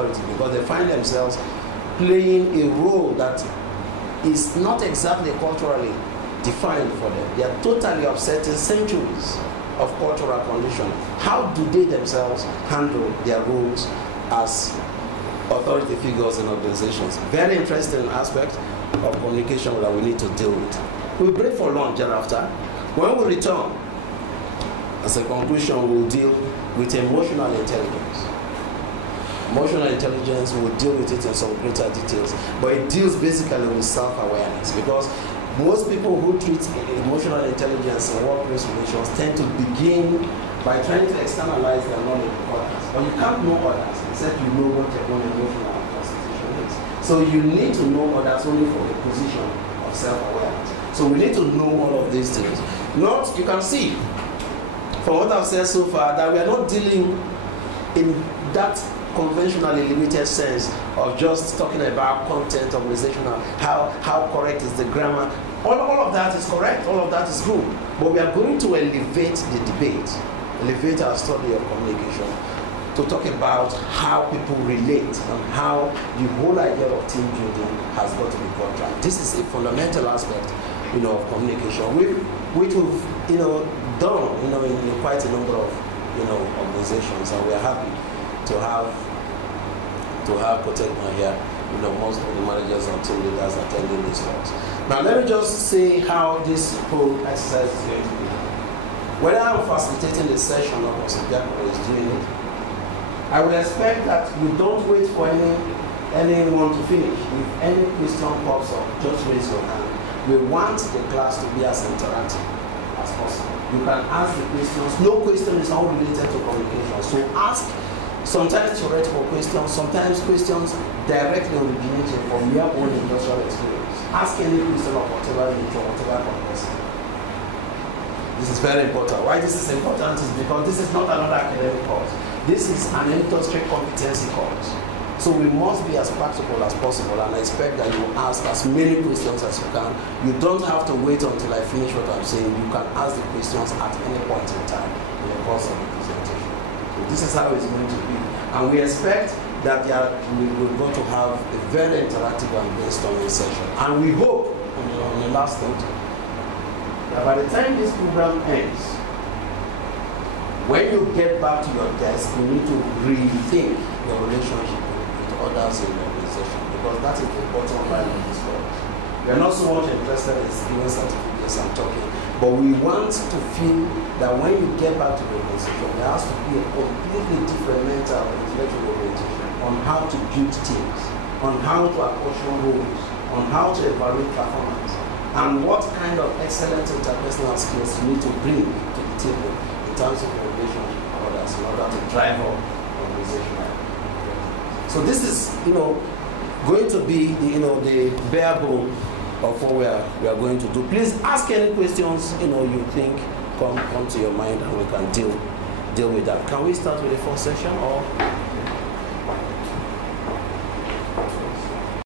authority because they find themselves playing a role that is not exactly culturally defined for them. They are totally upsetting centuries of cultural condition. How do they themselves handle their roles as authority figures in organizations? Very interesting aspect of communication that we need to deal with. We'll break for lunch thereafter. When we return, as a conclusion, we'll deal with emotional intelligence. Emotional intelligence, we'll deal with it in some greater details, but it deals basically with self-awareness because most people who treat emotional intelligence in workplace relations tend to begin by trying to externalize their knowledge of others. But you can't know others except you know what your own emotional constitution is. So you need to know others only from a position of self-awareness. So we need to know all of these things. Not, you can see, from what I've said so far, that we are not dealing in that conventionally limited sense of just talking about content, organizational, how correct is the grammar. All of that is correct, all of that is good. But we are going to elevate the debate, elevate our study of communication to talk about how people relate and how the whole idea of team building has got to be brought right. This is a fundamental aspect, of communication, which we've, done, in quite a number of, organizations, and we are happy to have COTECNA here. Most of the managers and team leaders attending these talks. Now, let me just say how this whole exercise is going to be. Whether I'm facilitating the session or Osabiakoro is doing it, I would expect that you don't wait for anyone to finish. If any question pops up, just raise your hand. We want the class to be as interactive as possible. You can ask the questions. No question is unrelated to communication. So ask sometimes theoretical questions, sometimes questions directly originating from your own industrial experience. Ask any question of whatever nature, whatever complexity. This is very important. Why this is important is because this is not another academic course. This is an industry competency course. So we must be as practical as possible, and I expect that you ask as many questions as you can. You don't have to wait until I finish what I'm saying. You can ask the questions at any point in time in the course of the presentation. So this is how it's going to be. And we expect that we're going to have a very interactive and brainstorming session. And we hope, on the last note, that by the time this program ends, when you get back to your desk, you need to rethink your relationship with others in the organization, because that is the bottom line of this course. We are not so much interested in giving certificates and talking, but we want to feel that when you get back to the organization, there has to be a completely different mental and intellectual orientation on how to build teams, on how to apportion roles, on how to evaluate performance, and what kind of excellent interpersonal skills you need to bring to the table in terms of your relationship with others in order to drive up organizational. So this is, going to be the bare bone of what we are going to do. Please ask any questions you think come to your mind, and we can deal with that. Can we start with the first session or?